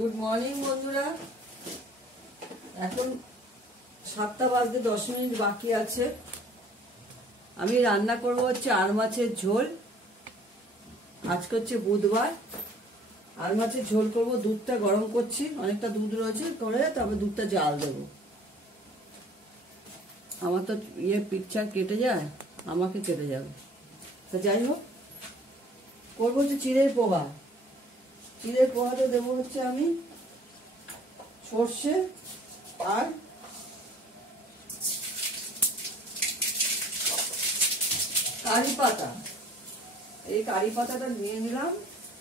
Good morning বন্ধুরা। এখন 7টা বাজতে 10 মিনিট বাকি আছে। আমি রান্না করব হচ্ছে আর মাছের ঝোল। আজকে হচ্ছে বুধবার। আর মাছের ঝোল করব। দুধটা গরম করছি, অনেকটা দুধ রয়েছে, করে তারপর দুধটা জাল দেব। আমার তো পিকচার কেটে যায়, আমাকে কেটে যাবে। তা যাই হোক, করবো হচ্ছে চিড়ের পোহা। চিড়ের পোহাতে দেবো হচ্ছে আমি সর্ষে আর কারি পাতা। এই কারি পাতাটা নিয়ে নিলাম,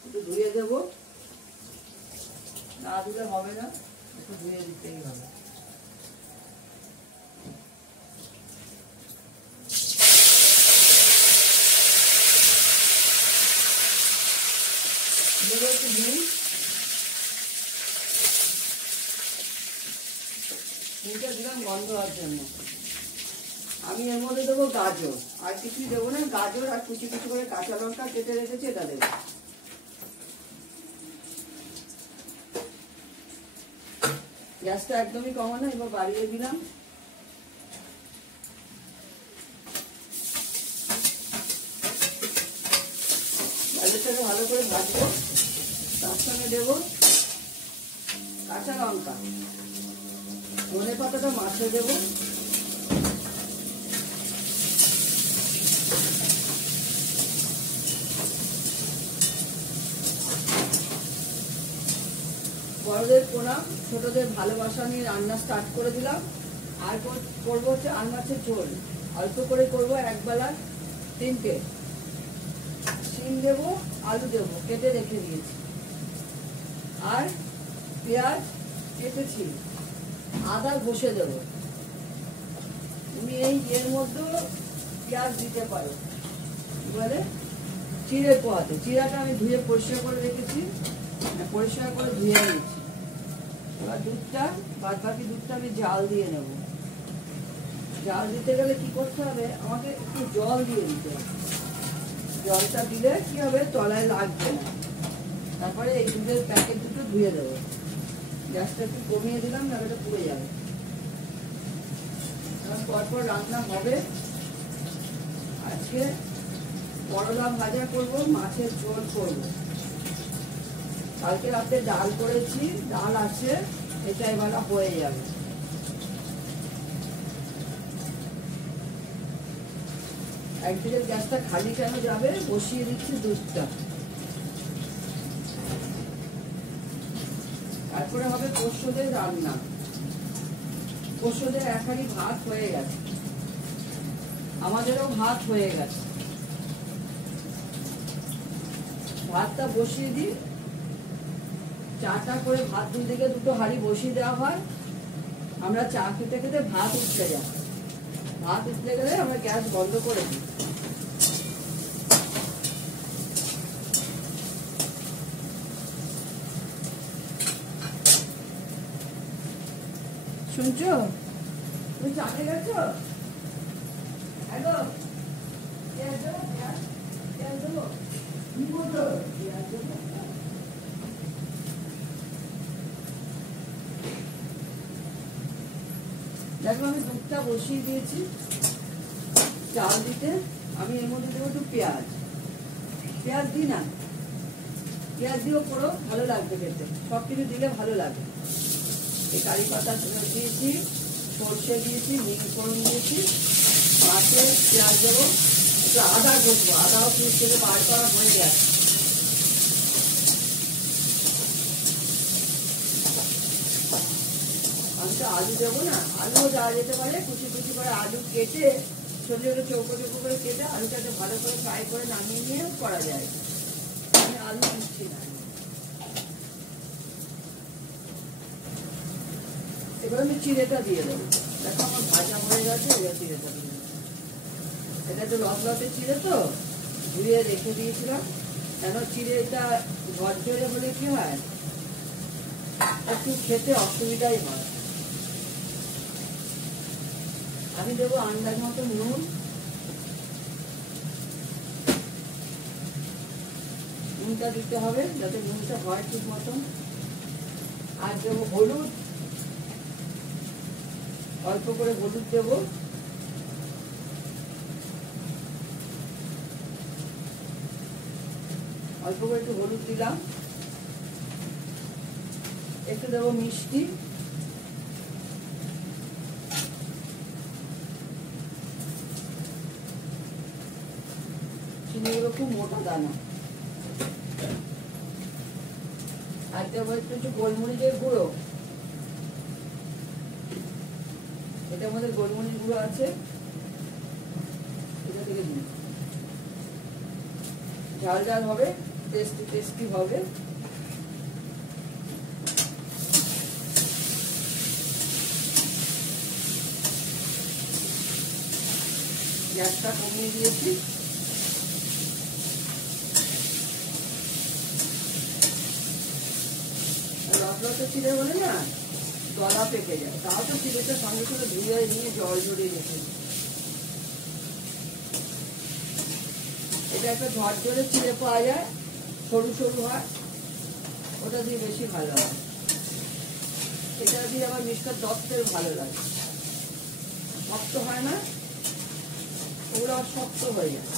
একটু ধুয়ে দেবো, না ধুলে হবে না, একটু ধুয়ে দিতেই হবে। দেবো একটু নুনটা দিলাম গন্ধ হওয়ার জন্য। আমি এর মধ্যে দেবো গাজর, আর কিছুই দেবো না। গাজর আর কুচি কুচি করে কাঁচা লঙ্কা কেটে রেখেছি, এটা দেবো। গ্যাসটা একদমই কমানো, এবার বাড়িয়ে দিলাম। গাজরটাকে ভালো করে ভাজবো। তার সঙ্গে দেবো কাঁচা লঙ্কা, ধনে পাতাটা মাছে দেবো, বড়দের প্রণাম, ছোটদের ভালোবাসা নিয়ে রান্না স্টার্ট করে দিলাম। আর করবো হচ্ছে আর মাছের ঝোল। অল্প করে করবো, একবেলা 3টে শিম দেবো, আলু দেবো, কেটে রেখে দিয়েছি, আর পেঁয়াজ কেটেছি, আদা ঘষে দেবো। তুমি এর মধ্যে পেঁয়াজ দিতে পারো। বলে চিড়ে পোহাতে, চিড়াটা আমি ধুয়ে পরিষ্কার করে রেখেছি, পরিষ্কার করে ধুয়ে নিয়েছি। এবার দুধটা, বাদ বাকি দুধটা আমি জাল দিয়ে নেব। জাল দিতে গেলে কি করতে হবে, আমাকে একটু জল দিয়ে দিতে হবে। জলটা দিলে কি হবে, তলায় লাগবে না। তারপরে এই দুধের প্যাকেট দুটো ধুয়ে দেবো। গ্যাসটা একটু কমিয়ে দিলাম, না এটা পুড়ে যাবে। পরপর রান্না হবে। আজকে করলা ভাজা করব, মাছের ঝোল করব। কালকে রাতে ডাল করেছি, ডাল আছে, এটা এবার হয়ে যাবে। একদিকে গ্যাসটা খালি কেন যাবে, বসিয়ে দিচ্ছি দুধটা। তারপরে হবে পোস্তদের রান্না। পোস্তদের এক হাঁড়ি ভাত হয়ে গেছে, আমাদেরও ভাত হয়ে গেছে। ভাতটা বসিয়ে দিই। 4টা করে ভাত, দুদিকে 2টো হাঁড়ি বসিয়ে দেওয়া হয়। আমরা চা খেতে খেতে ভাত উঠতে যাই। ভাত উঠতে গেলে আমরা গ্যাস বন্ধ করে দিই। শুনছো, তুমি চাটে গেছো? হ্যালো, পেঁয়াজ দেবো, পেঁয়াজ দেবো, কি বলতো, পেঁয়াজ দেবো। দেখো আমি দুধটা বসিয়ে দিয়েছি চাল দিতে। আমি এর মধ্যে দেবো একটু পেঁয়াজ। পেঁয়াজ দিই না, পেঁয়াজ দিয়েও করো, ভালো লাগবে খেতে। সব কিছু দিলে ভালো লাগে। এই কারি পাতা দিয়েছি, সর্ষে দিয়েছি, মিক্সফোড়ন দিয়েছি, মাছে পেঁয়াজ দেবো, একটু আদা ঘষবো। আদাও পিস থেকে বার করা হয়ে গেছে। আমি তো আলু দেবো না, আলুও দেওয়া যেতে পারে। কুচি কুচি করে আলু কেটে, ছোটো ছোটো চৌকো চৌকো করে কেটে আলুটাকে ভালো করে ফ্রাই করে নামিয়ে নিয়ে করা যায়। আমি আলু দিচ্ছি না। এবার আমি চিড়েটা দিয়ে দেবো। দেখো আমার ভাজা হয়ে গেছে, এবার চিড়েটা দিয়ে দেবো। এটা একটু লসলসে চিড়ে তো, ধুয়ে রেখে দিয়েছিলাম। কেন চিড়েটা ঝরঝরে হলে কি হয়, একটু খেতে অসুবিধাই হয়। আমি দেবো আন্দাজ মতো নুন। নুনটা দিতে হবে যাতে নুনটা হয় ঠিক মতন। আর দেবো হলুদ, অল্প করে হলুদ দেবো। অল্প করে একটু হলুদ দিলাম। একটু দেবো মিষ্টি, চিনিগুলো খুব মোটা দানা। আর দেবো একটু গোলমরিচের গুঁড়ো, এটার মধ্যে গোলমরিচ গুঁড়ো আছে, এটা থেকে দিন। ঝাল ঝাল হবে, টেস্টি টেস্টি হবে। গ্যাসটা কমিয়ে দিয়েছি। রসটা চিড়ে বলে না গলা পেকে যায়, তাও তো চিড়েটা সঙ্গে সঙ্গে ধুয়ে নিয়ে জল ঝরিয়ে রেখে। এটা একটা ঝরঝরে চিড়ে পাওয়া যায়, সরু সরু হয়, ওটা দিয়ে বেশি ভালো হয়। এটা দিয়ে আবার মিস্টার দত্তের ভালো লাগে, শক্ত হয় না, ওগুলো শক্ত হয়ে যায়।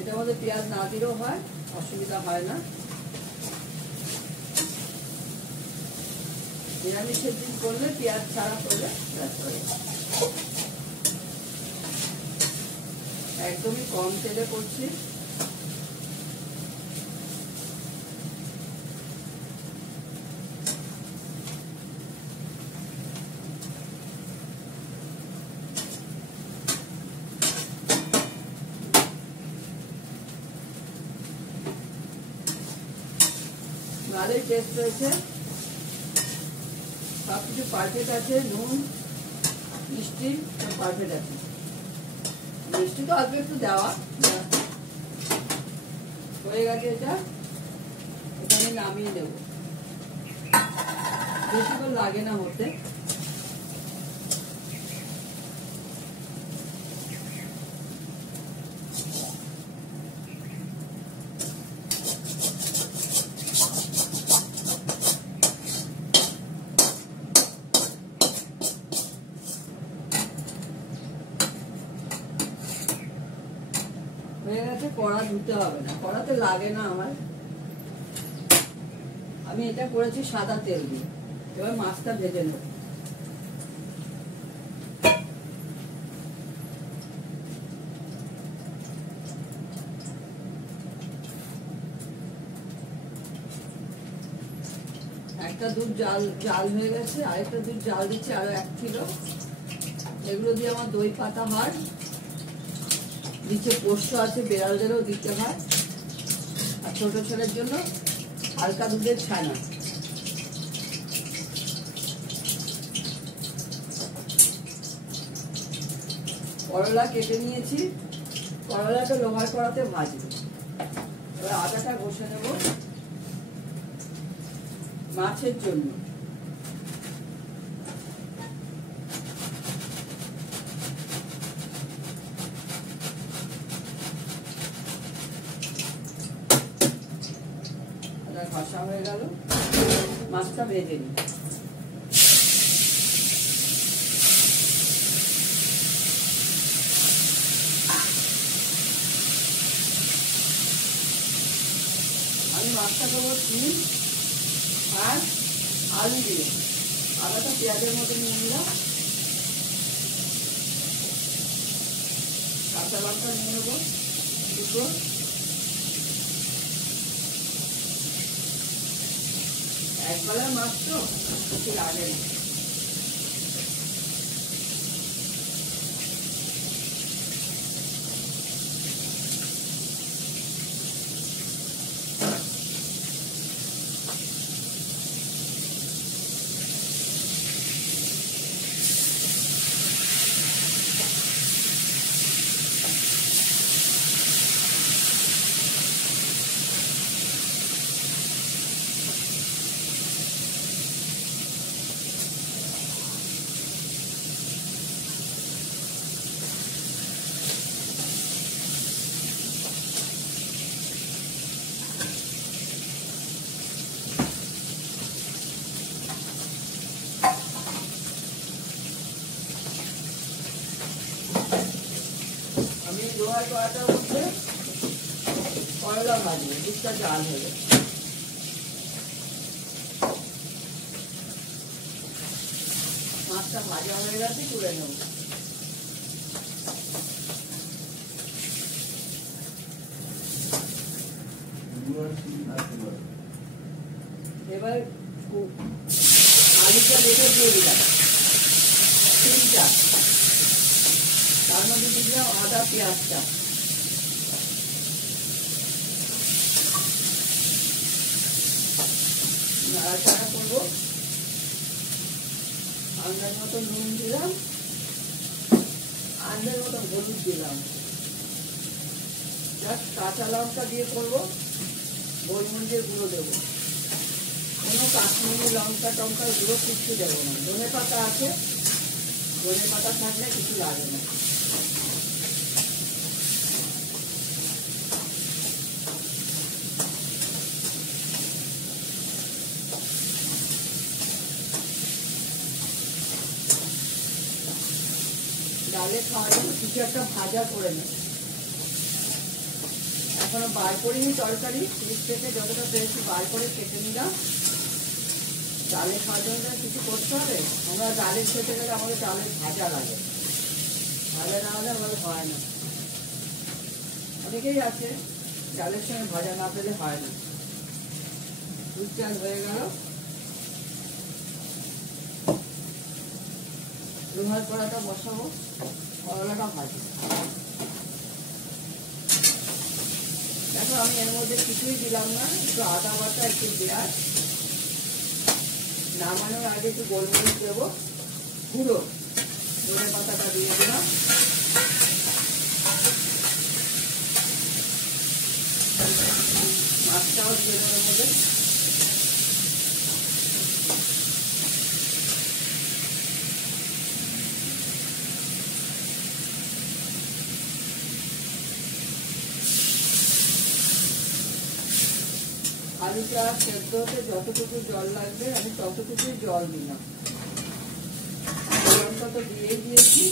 এটার মধ্যে পেঁয়াজ না দিলেও হয়, অসুবিধা হয় না। নিরামিষের দিন করলে পেঁয়াজ ছাড়া করলে একদমই কম তেলে করছি। ভালোই টেস্ট হয়েছে, সবকিছু পারফেক্ট আছে, নুন মিষ্টি সব পারফেক্ট আছে। মিষ্টি তো অল্প একটু দেওয়া হয়ে গেছে। এটা এখানে নামিয়ে দেবো, বেশিক্ষণ লাগে না হতে। হয়ে গেছে, কড়া ধুতে হবে না, কড়াতে লাগে না আমার। আমি এটা করেছি সাদা তেল দিয়ে। এবার মাছটা ভেজে নেব। একটা দুধ জাল হয়ে গেছে, আরেকটা দুধ জাল দিচ্ছি, আরো 1 কিলো। এগুলো দিয়ে আমার দই পাতা হয়, নিচে পোস্ত আছে, বেড়ালদেরও দিতে হয়। আর ছোট ছেলের জন্য হালকা দুধের ছানা। করলা কেটে নিয়েছি, করলাটা লোহার কড়াতে ভাজবো। এবার আটাটা ঘষে নেব মাছের জন্য। ঘষা হয়ে গেল, মাছটা ভেজে নিই। আমি মাছটা দেবো ডিম আর আলু দিয়ে, আলাদা পেঁয়াজের মতো নিয়ে নিলাম, কাঁচা লঙ্কা নিয়ে নেবো দুটো, একবেলার মাছ তো কিছু লাগে না। লোহার কড়াটার মধ্যে করলা ভাজবো, দুধটা জাল হলে। মাছটা ভাজা হয়ে গেছে, তুলে নেব। এবার আলুটা রেখে দিয়ে দিলাম 3টা, তার মধ্যে দিয়ে দিলাম আদা পেঁয়াজটা, নাড়াচাড়া করবো। আন্দাজ মতো নুন দিলাম, আন্দাজ মতো হলুদ দিলাম, জাস্ট কাঁচা লঙ্কা দিয়ে করবো, গোলমরিচের গুঁড়ো দেবো, কোনো কাশ্মীরি লঙ্কা টঙ্কা গুঁড়ো কিচ্ছু দেবো না। ধনে পাতা আছে, ধনে পাতা থাকলে কিছু লাগে না। ডালে খাওয়ার জন্য কিছু একটা ভাজা করে নেব। এখনো বার করিনি তরকারি, ফ্রিজ থেকে যতটা পেয়েছি বার করে কেটে নিলাম। ডালে খাওয়ার জন্য কিছু করতে হবে। আমরা ডালে খেতে গেলে আমাদের ডালের ভাজা লাগে, ভাজা না হলে আমাদের হয় না। অনেকেই আছে ডালের সঙ্গে ভাজা না পেলে হয় না। দুধ চাল হয়ে গেল, লোহার কড়াটা বসাবো, করলাটা ভাজি। দেখো আমি এর মধ্যে কিছুই দিলাম না, একটু আদা বাটা, একটু পেঁয়াজ, নামানোর আগে একটু গোলমরিচ দেবো গুঁড়ো, ধনে পাতাটা দিয়ে দিলাম, মাছটাও দিয়ে দেবো এর মধ্যে। আলুটা সেদ্ধ হতে যতটুকু জল লাগবে আমি ততটুকুই জল দিলাম। জলটা তো দিয়ে দিয়েছি।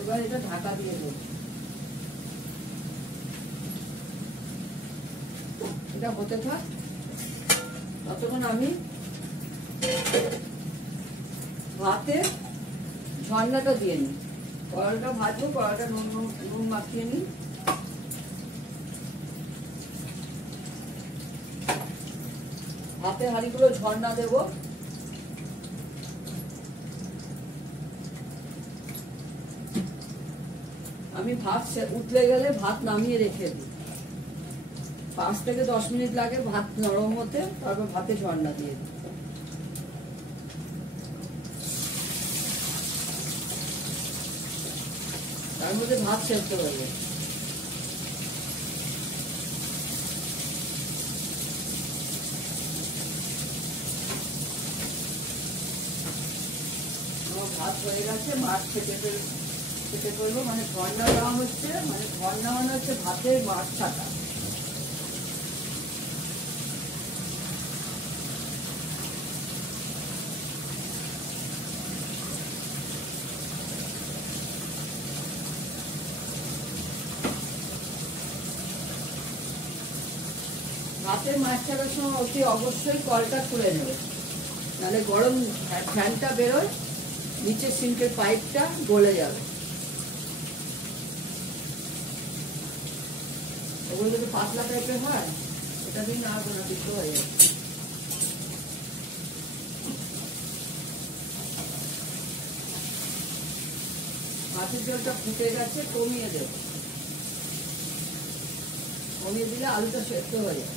এবার এটা ঢাকা দিয়ে দেবো, এটা হতে থাক। ততক্ষণ আমি ভাতে ঝর্ণাটা দিয়ে নিই। কড়াটা ভাজবো, কড়াটা নুন মাখিয়ে নিই। ভাতে হাঁড়িগুলো ঝর্ণা দেবো। আমি ভাত উতলে গেলে ভাত নামিয়ে রেখে দিই, 5 থেকে 10 মিনিট লাগে ভাত নরম হতে, তারপর ভাতে ঝর্ণা দিয়ে দিই। তার মধ্যে ভাত সেদ্ধ হয়ে যায়। আমার ভাত হয়ে গেছে, মাছ খেতে করবো। মানে ঝর্ণা দেওয়া হচ্ছে, মানে ঝর্ণা মানে হচ্ছে ভাতের মাছ ছাটা। ভাতের মাছ ছাড়ার সময় অতি অবশ্যই কলটা খুলে নেবে, নাহলে গরম ফ্যানটা বেরোয়, নিচের সিঙ্কের পাইপটা গলে যাবে। ওগুলো যদি পাতলা টাইপের হয়, এটা দিয়ে না কোনো কিছু হয়ে যাবে। মাছের জলটা ফুটে গেছে, কমিয়ে দেব। কমিয়ে দিলে আলুটা সেদ্ধ হয়ে যাবে।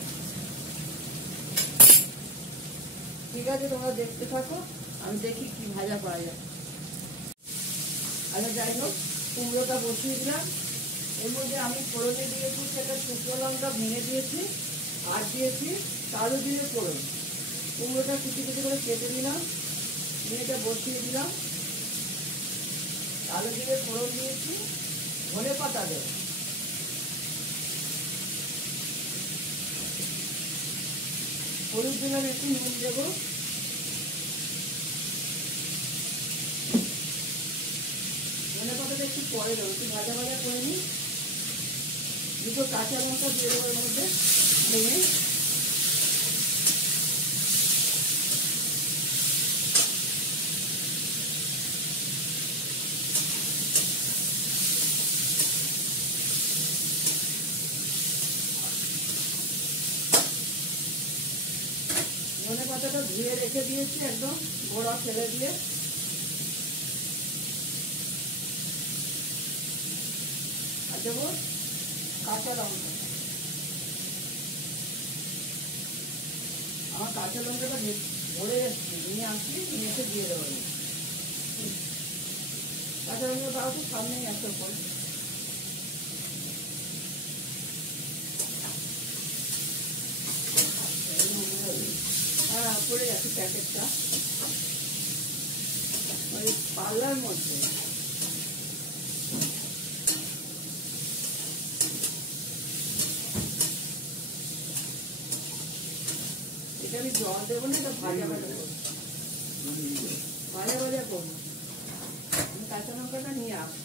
ঠিক আছে, তোমরা দেখতে থাকো, আমি দেখি কি ভাজা করা যায়। আচ্ছা যাই হোক, কুমড়োটা বসিয়ে দিলাম। এর মধ্যে আমি ফোড়নে দিয়েছি সেটা শুকনো লঙ্কা ভেঙে দিয়েছি, আর দিয়েছি কালো জিরে ফোড়ন। কুমড়োটা কুচি কুচি করে কেটে দিলাম, এটা বসিয়ে দিলাম। কালো জিরে ফোড়ন দিয়েছি, ধনে পাতা দেব, হলুদ দিলাম, একটু নুন দেবো, একটু পরে দেবো, একটু ভাজা ভাজা করে নিই। দুটো কাঁচা লঙ্কা দিয়ে দেবো এর মধ্যে ভেঙে। ধনে পাতাটা ধুয়ে রেখে দিয়েছি একদম গোড়া ফেলে দিয়ে। আর দেবো কাঁচা লঙ্কা। আমার কাঁচা লঙ্কাটা ভরে নিয়ে আসছি, নিয়ে এসে দিয়ে দেবো। কাঁচা লঙ্কাটাও খুব সামনেই একটা পর। হ্যাঁ, পড়ে গেছে প্যাকেটটা ওই পাল্লার মধ্যে। এটা আমি জল দেবো না, এটা ভাজা ভাজা করবো, ভাজা ভাজা করবো। আমি কাঁচা লঙ্কাটা নিয়ে আসবো।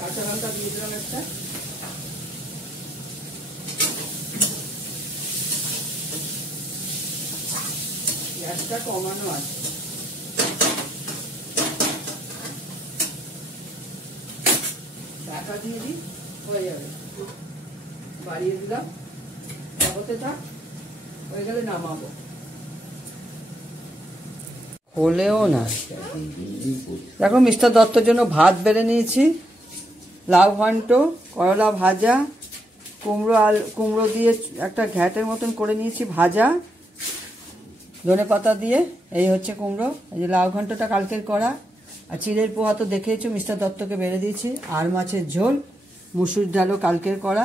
কাঁচা লঙ্কা দিয়ে দিলাম একটা। গ্যাসটা কমানো আছে। ঢাকা দিয়ে দিই, হয়ে যাবে। বাড়িয়ে দিলাম, হতে থাক, হয়ে গেলে নামাবো। হলেও না। দেখো মিস্টার দত্তর জন্য ভাত বেড়ে নিয়েছি, লাউ ঘন্ট, করলা ভাজা, কুমড়ো দিয়ে একটা ঘ্যাটের মতন করে নিয়েছি ভাজা, ধনে পাতা দিয়ে। এই হচ্ছে কুমড়ো। এই যে লাউ ঘন্টটা কালকের করা। আর চিড়ের পোহা তো দেখেইছো, মিস্টার দত্তকে বেড়ে দিয়েছি। আর মাছের ঝোল, মুসুর ডালও কালকের করা।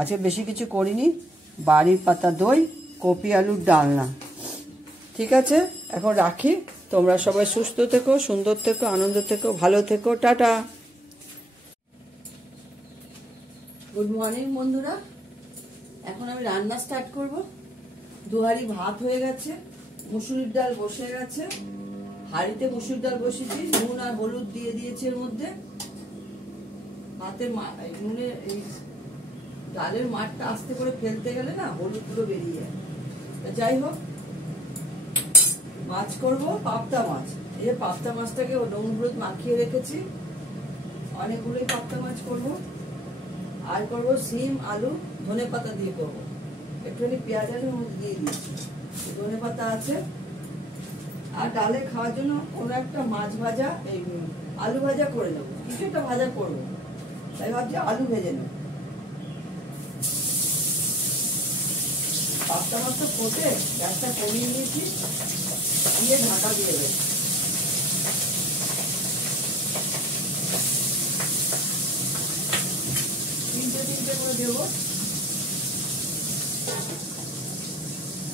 আজকে বেশি কিছু করিনি। বাড়ির পাতা দই, কপি আলুর ডালনা। ঠিক আছে, এখন রাখি। তোমরা সবাই সুস্থ থেকো, সুন্দর থেকো, আনন্দ থেকো, ভালো থেকো। টাটা। গুড মর্নিং বন্ধুরা। এখন আমি রান্না স্টার্ট করব। দুহারি ভাত হয়ে গেছে, মুসুরির ডাল বসে গেছে। হাঁড়িতে মুসুর ডাল বসিয়েছি, নুন আর হলুদ দিয়ে দিয়েছি এর মধ্যে। ভাতের নুনের এই ডালের মাঠটা আস্তে করে ফেলতে গেলে না হলুদগুলো বেরিয়ে যায়। যাই হোক, মাছ করব পাবদা মাছ। এই যে পাবদা মাছটাকে নুন হলুদ মাখিয়ে রেখেছি। অনেকগুলোই পাবদা মাছ করব। আর করবো সিম আলু ধনে পাতা দিয়ে করবো। একটুখানি পেঁয়াজ আলুর মধ্যে দিয়ে দিয়েছি, ধনে পাতা আছে। আর ডালে খাওয়ার জন্য কোনো একটা মাছ ভাজা, এই আলু ভাজা করে নেবো, কিছু একটা ভাজা করবো। তাই ভাবছি আলু ভেজে নেব। পাবদা মাছটা ফোটে গ্যাসটা কমিয়ে নিয়েছি, দিয়ে ঢাকা দিয়ে দেবো। তিনটে করে দেবো।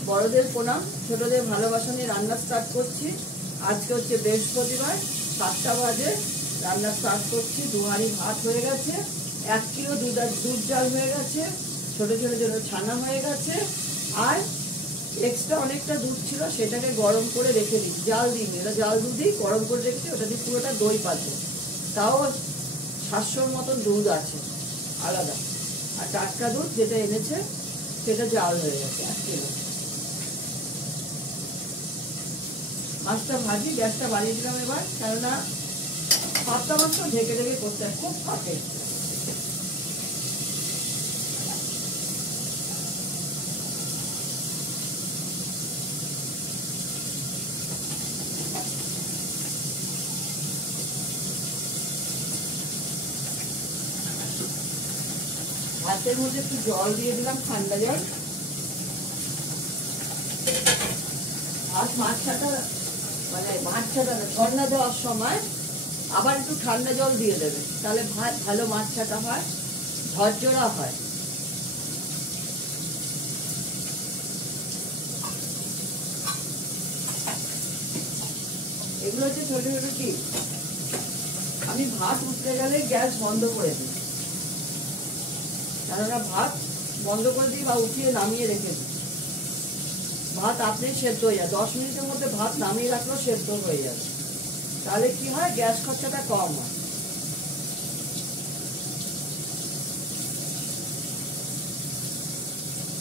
বড়দের প্রণাম, ছোটদের ভালোবাসা নিয়ে রান্না স্টার্ট করছি। আজকে হচ্ছে বৃহস্পতিবার, 7টা বাজে। রান্না স্টার্ট করছি। দুহারি ভাত হয়ে গেছে, 1 কিলো দুধ জাল হয়ে গেছে, ছোট ছোট ছোট ছানা হয়ে গেছে। আর এক্সট্রা অনেকটা দুধ ছিল, সেটাকে গরম করে রেখে দিই। জাল দিই, এটা জাল দুধই গরম করে রেখেছি। ওটা দিয়ে পুরোটা দই পাতবো। তাও 700-র মতন দুধ আছে আলাদা। আর টাটকা দুধ যেটা এনেছে সেটা জাল হয়ে গেছে 1 কিলো। মাছটা ভাজি, গ্যাসটা বাড়িয়ে দিলাম এবার, কেননা পাবদা মাছ তো ঢেকে ঢেকে করতে হয়, খুব ফাটে। ভাতের মধ্যে একটু জল দিয়ে দিলাম, ঠান্ডা জল। ভাত মাছটা মানে মাছটা ঝর্ণা দেওয়ার সময় আবার একটু ঠান্ডা জল দিয়ে দেবে, তাহলে ভাত ভালো মাছটা হয়, ঝরঝরা হয়। এগুলো হচ্ছে ছোট ছোট টিপ। আমি ভাত উঠতে গেলে গ্যাস বন্ধ করে দিই, কেননা ভাত বন্ধ করে দিই বা উঠিয়ে নামিয়ে রেখে দিই, ভাত আপনি সেদ্ধ হয়ে যায়। 10 মিনিটের মধ্যে ভাত নামিয়ে রাখলেও সেদ্ধ হয়ে যাবে, তাহলে কি হয়, গ্যাস খরচাটা কম হয়।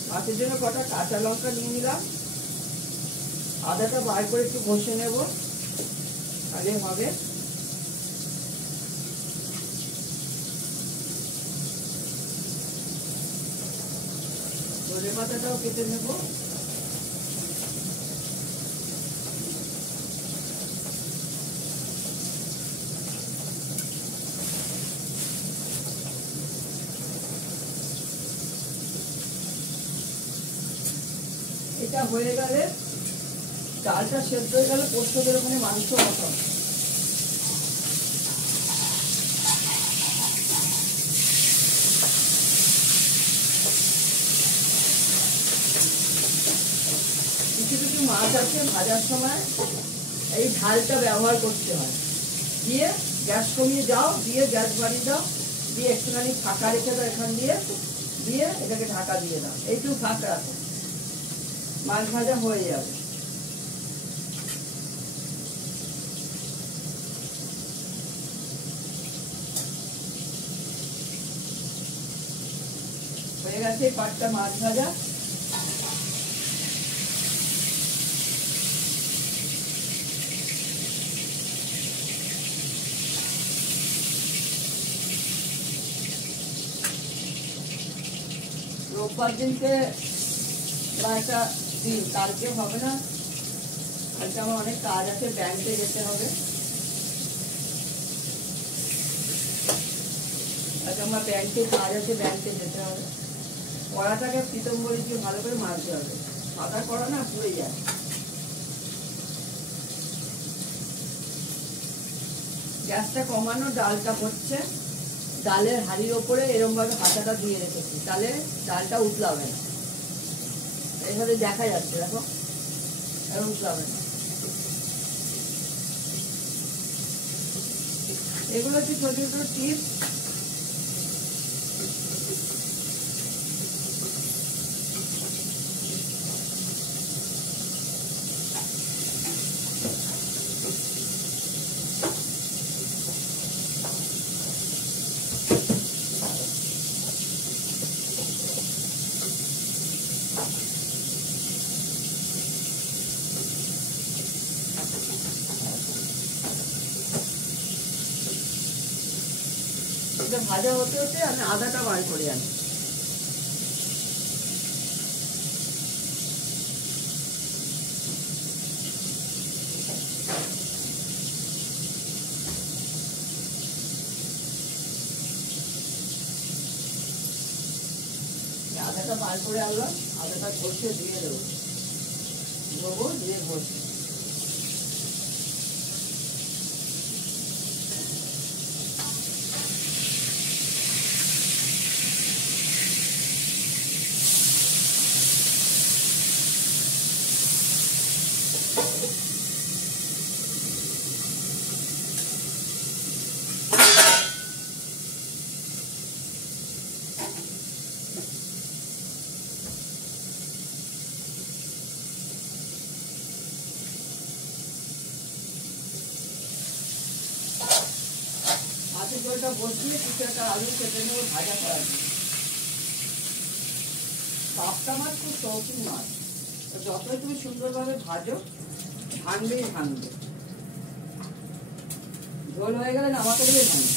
ভাতের জন্য কটা কাঁচা লঙ্কা নিয়ে নিলাম, আদাটা বার করে একটু ঘষে নেব, তাহলে হবে। ধনে পাতাটাও কেটে নেব। এটা হয়ে গেলে, ডালটা সেদ্ধ হয়ে গেলে পোস্ত যেরকম মাংস মতো কিছু কিছু মাছ আছে ভাজার সময় এই ঢালটা ব্যবহার করতে হয়। দিয়ে গ্যাস কমিয়ে যাও, দিয়ে গ্যাস বাড়িয়ে দাও, দিয়ে একটুখানি ফাঁকা রেখে দাও, এখান দিয়ে দিয়ে এটাকে ঢাকা দিয়ে দাও, এইটুকু ফাঁকা রাখো, মাছ ভাজা হয়ে যাবে। হয়ে গেছে পাটটা মাছ ভাজা। রোববার দিনকে একটা দিন, কালকে হবে না, কালকে আমার অনেক কাজ আছে, ব্যাংকে যেতে হবে। আজকে আমার ব্যাংকে কাজ আছে, ব্যাংকে যেতে হবে। কড়াটাকে পিতম্বরী দিয়ে ভালো করে মারতে হবে, সাদা কড়া না পুড়ে যায়। গ্যাসটা কমানো, ডালটা হচ্ছে, ডালের হাঁড়ির ওপরে এরকম ভাবে হাতাটা দিয়ে রেখেছি, তাহলে ডালটা উতলাবে না। এইভাবে দেখা যাচ্ছে, দেখো এরকম উতলাবে না। এগুলো হচ্ছে ছোট ছোট টিপস। ভাজা হতে হতে আমি আদাটা বার করে আনি। আদাটা বার করে আনলাম, আদাটা ঘষে দিয়ে দেবো, দেবো দিয়ে ঘষে। জলটা বসিয়ে কিছু একটা আলু কেটে নেবো ভাজা করার জন্য। পাবদা মাছ খুব শৌখিন মাছ, যতই তুমি সুন্দরভাবে ভাজো ভাঙবেই ভাঙবে, ঝোল হয়ে গেলে নামাতে গেলে ভাঙবে।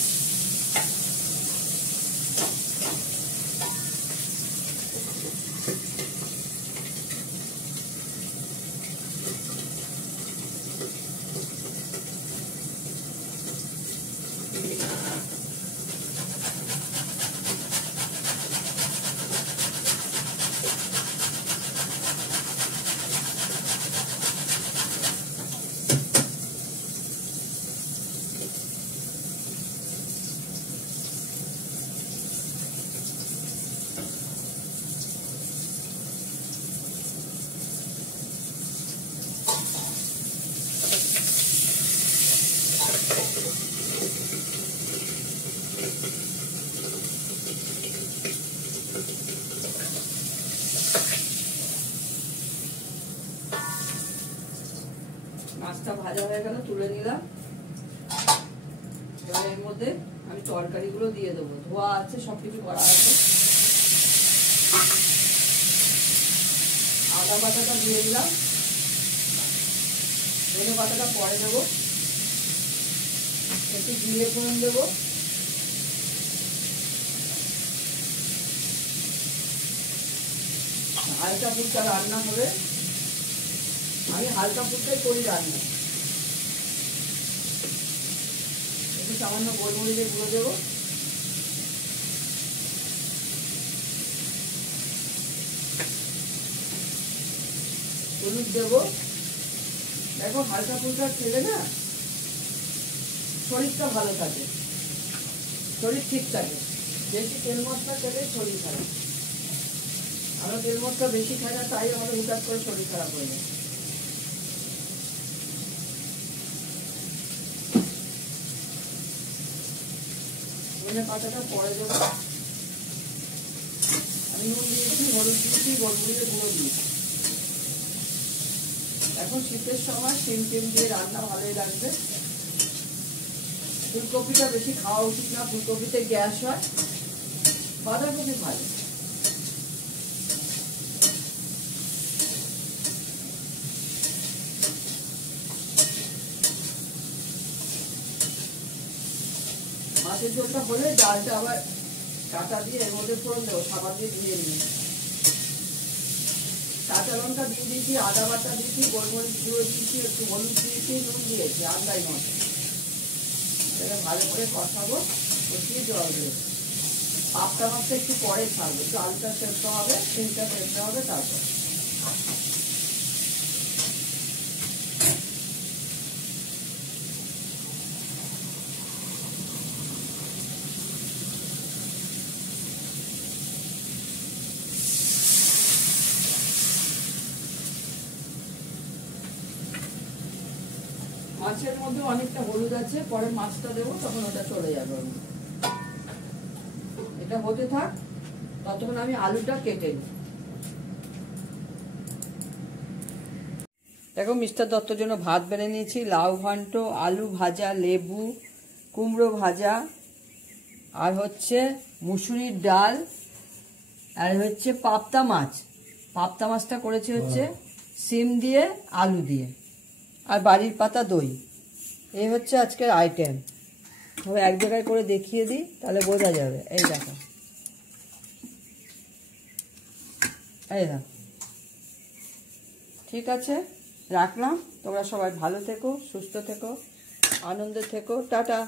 মাছটা ভাজা হয়ে গেল, তুলে নিলাম। এবার এর মধ্যে আমি তরকারিগুলো দিয়ে দেবো, ধোয়া আছে, সবকিছু করা আছে। আদা বাটাটা দিয়ে দিলাম, ধনে পাতাটা পরে দেবো, একটু জিরে ফোড়ন দেবো, হালকা ফুলকা রান্না হবে, আমি হালকা ফুলকাই করি রান্না। একটু সামান্য গোলমরিচের গুঁড়ো দেবো, হলুদ দেবো। দেখো হালকা ফুলকা খেলে না শরীরটা ভালো থাকে, শরীর ঠিক থাকে। বেশি তেল মশলা খেলে শরীর খারাপ। আমরা তেল মশলা বেশি খাই না, তাই আমাদের হুটাৎ করে শরীর খারাপ হয়ে যায়। ধনে পাতাটা পরে দেবো। আমি নুন দিয়েছি, হলুদ দিয়েছি, গোলমরিচের গুঁড়ো দিয়েছি। এখন শীতের সময় শিম টিম দিয়ে রান্না ভালোই লাগবে। ফুলকপিটা বেশি খাওয়া উচিত না, ফুলকপিতে গ্যাস হয়। বাঁধাকপি ভালো। মাছের ঝোলটা হলে ডালটা আবার কাঁচা দিয়ে এর মধ্যে ফোড়ন দেবো, সাবান দিয়ে ধুয়ে নিয়ে। কাঁচা লঙ্কা দিয়ে দিয়েছি, আদা বাটা দিয়েছি, গোলমরিচ গুঁড়ো দিয়েছি, একটু হলুদ দিয়েছি, নুন দিয়েছি, আন্দাজ মতো। এটাকে ভালো করে কষাবো, কষিয়ে জল দেবো। পাপটা মাছটা একটু পরে ছাড়বো, একটু আলুটা সেদ্ধ হবে, তিনটা সেদ্ধ হবে, তারপর মাছের মধ্যে অনেকটা হলুদ আছে, পরে মাছটা দেবো, তখন ওটা চলে যাবে। এটা হতে থাক, ততক্ষণ আমি আলুটা কেটে নিই। দেখো মিস্টার দত্তর জন্য ভাত বেড়ে নিয়েছি, লাউ ঘন্ট, আলু ভাজা, লেবু, কুমড়ো ভাজা, আর হচ্ছে মুসুরির ডাল, আর হচ্ছে পাবদা মাছ। পাবদা মাছটা করেছি হচ্ছে সিম দিয়ে, আলু দিয়ে, আর বাড়ির পাতা দই। এই হচ্ছে আজকের আইটেম। তবে এক জায়গায় করে দেখিয়ে দিই, তাহলে বোঝা যাবে। এই দেখো, এই দেখো। ঠিক আছে, রাখলাম। তোমরা সবাই ভালো থেকো, সুস্থ থেকো, আনন্দে থেকো। টাটা।